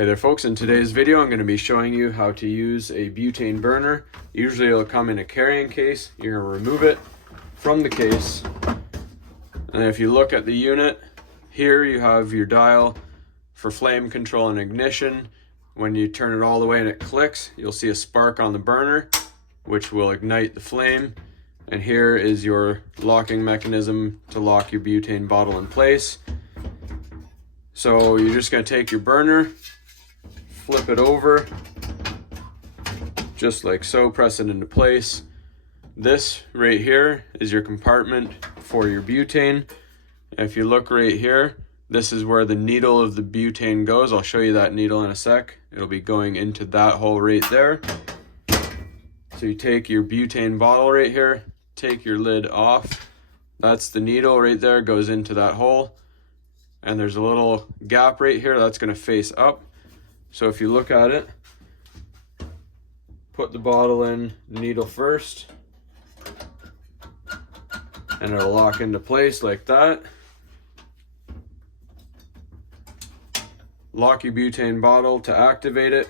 Hey there folks, in today's video I'm going to be showing you how to use a butane burner. Usually it'll come in a carrying case. You're going to remove it from the case, and if you look at the unit, here you have your dial for flame control and ignition. When you turn it all the way and it clicks, you'll see a spark on the burner which will ignite the flame, and here is your locking mechanism to lock your butane bottle in place. So you're just going to take your burner, flip it over just like so, press it into place. This right here is your compartment for your butane. If you look right here, this is where the needle of the butane goes. I'll show you that needle in a sec. It'll be going into that hole right there. So you take your butane bottle right here, take your lid off. That's the needle right there, goes into that hole. And there's a little gap right here that's going to face up. So if you look at it, put the bottle in, needle first, and it'll lock into place like that. Lock your butane bottle. To activate it,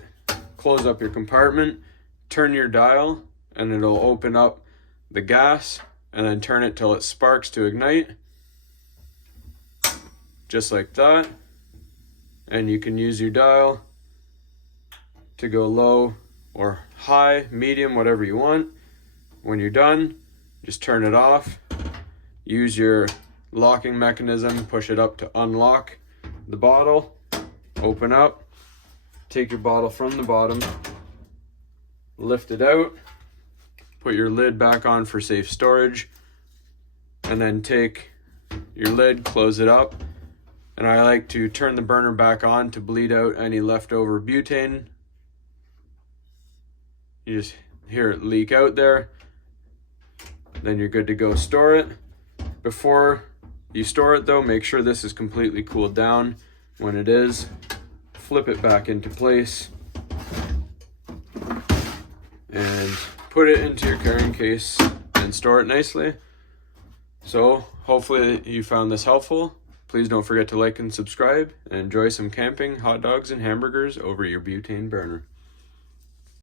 close up your compartment, turn your dial, and it'll open up the gas, and then turn it till it sparks to ignite. Just like that. And you can use your dial to go low or high, medium, whatever you want. When you're done, just turn it off. Use your locking mechanism, push it up to unlock the bottle, open up, take your bottle from the bottom, lift it out, put your lid back on for safe storage, and then take your lid, close it up. And I like to turn the burner back on to bleed out any leftover butane. You just hear it leak out there. Then you're good to go store it. Before you store it though, make sure this is completely cooled down. When it is, flip it back into place and put it into your carrying case and store it nicely. So hopefully you found this helpful. Please don't forget to like and subscribe, and enjoy some camping, hot dogs, and hamburgers over your butane burner.